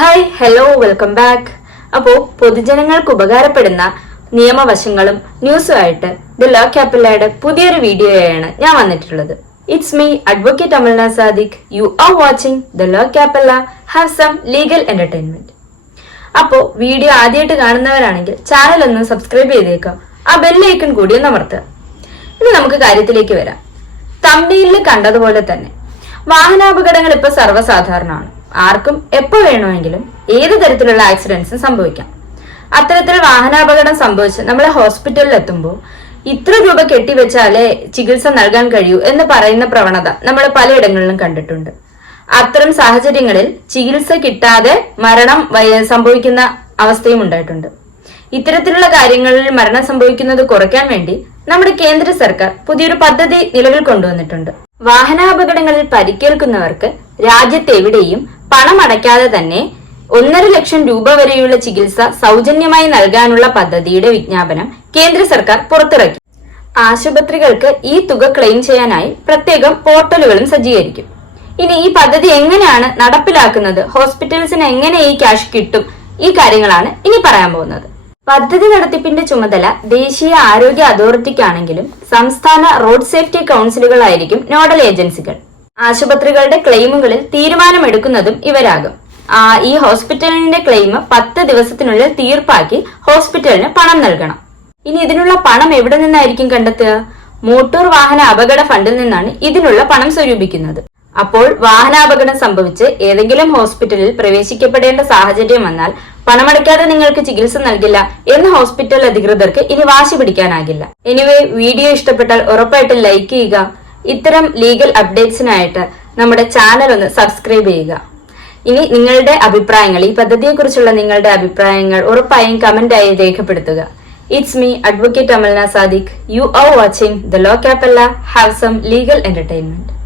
Hi hello welcome back അപ്പോ പൊതുജനങ്ങൾക്ക് ഉപകാരപ്പെടുന്ന നിയമവശങ്ങളും ന്യൂസുമായിട്ട് ദ ലോ ക്യാപ്പില്ലയുടെ പുതിയൊരു വീഡിയോയാണ് ഞാൻ വന്നിട്ടുള്ളത്. It's me advocate Amalna Sadiq you are watching the law capella have some legal entertainment അപ്പോ വീഡിയോ ആദ്യമായിട്ട് കാണുന്നവരാണെങ്കിൽ ചാനൽ ഒന്ന് സബ്സ്ക്രൈബ് ചെയ്തേക്കാം ആ ബെല്ലൈക്കൺ കൂടി ഒന്ന് അമർത്തുക. ഇനി നമുക്ക് കാര്യത്തിലേക്ക് വരാം. തമ്പിയിൽ കണ്ടതുപോലെ തന്നെ വാഹനാപകടങ്ങൾ ഇപ്പൊ സർവസാധാരണമാണ്. ആർക്കും എപ്പോ വേണമെങ്കിലും ഏത് തരത്തിലുള്ള ആക്സിഡൻസും സംഭവിക്കാം. അത്തരത്തിൽ വാഹനാപകടം സംഭവിച്ച് നമ്മൾ ഹോസ്പിറ്റലിൽ എത്തുമ്പോൾ ഇത്ര രൂപ കെട്ടിവെച്ചാലേ ചികിത്സ നൽകാൻ കഴിയൂ എന്ന് പറയുന്ന പ്രവണത നമ്മൾ പലയിടങ്ങളിലും കണ്ടിട്ടുണ്ട്. അത്തരം സാഹചര്യങ്ങളിൽ ചികിത്സ കിട്ടാതെ മരണം സംഭവിക്കുന്ന അവസ്ഥയും ഉണ്ടായിട്ടുണ്ട്. ഇത്തരത്തിലുള്ള കാര്യങ്ങളിൽ മരണം സംഭവിക്കുന്നത് കുറയ്ക്കാൻ വേണ്ടി നമ്മുടെ കേന്ദ്ര സർക്കാർ പുതിയൊരു പദ്ധതി നിലവിൽ കൊണ്ടുവന്നിട്ടുണ്ട്. വാഹനാപകടങ്ങളിൽ പരിക്കേൽക്കുന്നവർക്ക് രാജ്യത്തെവിടെയും പണം അടയ്ക്കാതെ തന്നെ ഒന്നര ലക്ഷം രൂപ വരെയുള്ള ചികിത്സ സൗജന്യമായി നൽകാനുള്ള പദ്ധതിയുടെ വിജ്ഞാപനം കേന്ദ്ര സർക്കാർ പുറത്തിറക്കി. ആശുപത്രികൾക്ക് ഈ തുക ക്ലെയിം ചെയ്യാനായി പ്രത്യേകം പോർട്ടലുകളും സജ്ജീകരിക്കും. ഇനി ഈ പദ്ധതി എങ്ങനെയാണ് നടപ്പിലാക്കുന്നത്? ഹോസ്പിറ്റൽസിന് എങ്ങനെ ഈ ക്യാഷ് കിട്ടും? ഈ കാര്യങ്ങളാണ് ഇനി പറയാൻ പോകുന്നത്. പദ്ധതി നടത്തിപ്പിന്റെ ചുമതല ദേശീയ ആരോഗ്യ അതോറിറ്റിക്കാണെങ്കിലും സംസ്ഥാന റോഡ് സേഫ്റ്റി കൗൺസിലുകളായിരിക്കും നോഡൽ ഏജൻസികൾ. ആശുപത്രികളുടെ ക്ലെയിമുകളിൽ തീരുമാനമെടുക്കുന്നതും ഇവരാകും. ഈ ഹോസ്പിറ്റലിന്റെ ക്ലെയിം പത്ത് ദിവസത്തിനുള്ളിൽ തീർപ്പാക്കി ഹോസ്പിറ്റലിന് പണം നൽകണം. ഇനി ഇതിനുള്ള പണം എവിടെ നിന്നായിരിക്കും കണ്ടെത്തുക? മോട്ടോർ വാഹന അപകട ഫണ്ടിൽ നിന്നാണ് ഇതിനുള്ള പണം സ്വരൂപിക്കുന്നത്. അപ്പോൾ വാഹനാപകടം സംഭവിച്ച് ഏതെങ്കിലും ഹോസ്പിറ്റലിൽ പ്രവേശിക്കപ്പെടേണ്ട സാഹചര്യം വന്നാൽ പണമടയ്ക്കാതെ നിങ്ങൾക്ക് ചികിത്സ നൽകില്ല എന്ന് ഹോസ്പിറ്റൽ അധികൃതർക്ക് ഇനി വാശി പിടിക്കാനാകില്ല. എനിവേ വീഡിയോ ഇഷ്ടപ്പെട്ടാൽ ഉറപ്പായിട്ടും ലൈക്ക് ചെയ്യുക. ഇത്തരം ലീഗൽ അപ്ഡേറ്റ്സിനായിട്ട് നമ്മുടെ ചാനൽ ഒന്ന് സബ്സ്ക്രൈബ് ചെയ്യുക. ഇനി നിങ്ങളുടെ അഭിപ്രായങ്ങൾ ഈ പദ്ധതിയെക്കുറിച്ചുള്ള നിങ്ങളുടെ അഭിപ്രായങ്ങൾ ഉറപ്പായും കമന്റായി രേഖപ്പെടുത്തുക. It's me advocate Amalna Sadiq you are watching the law capella have some legal entertainment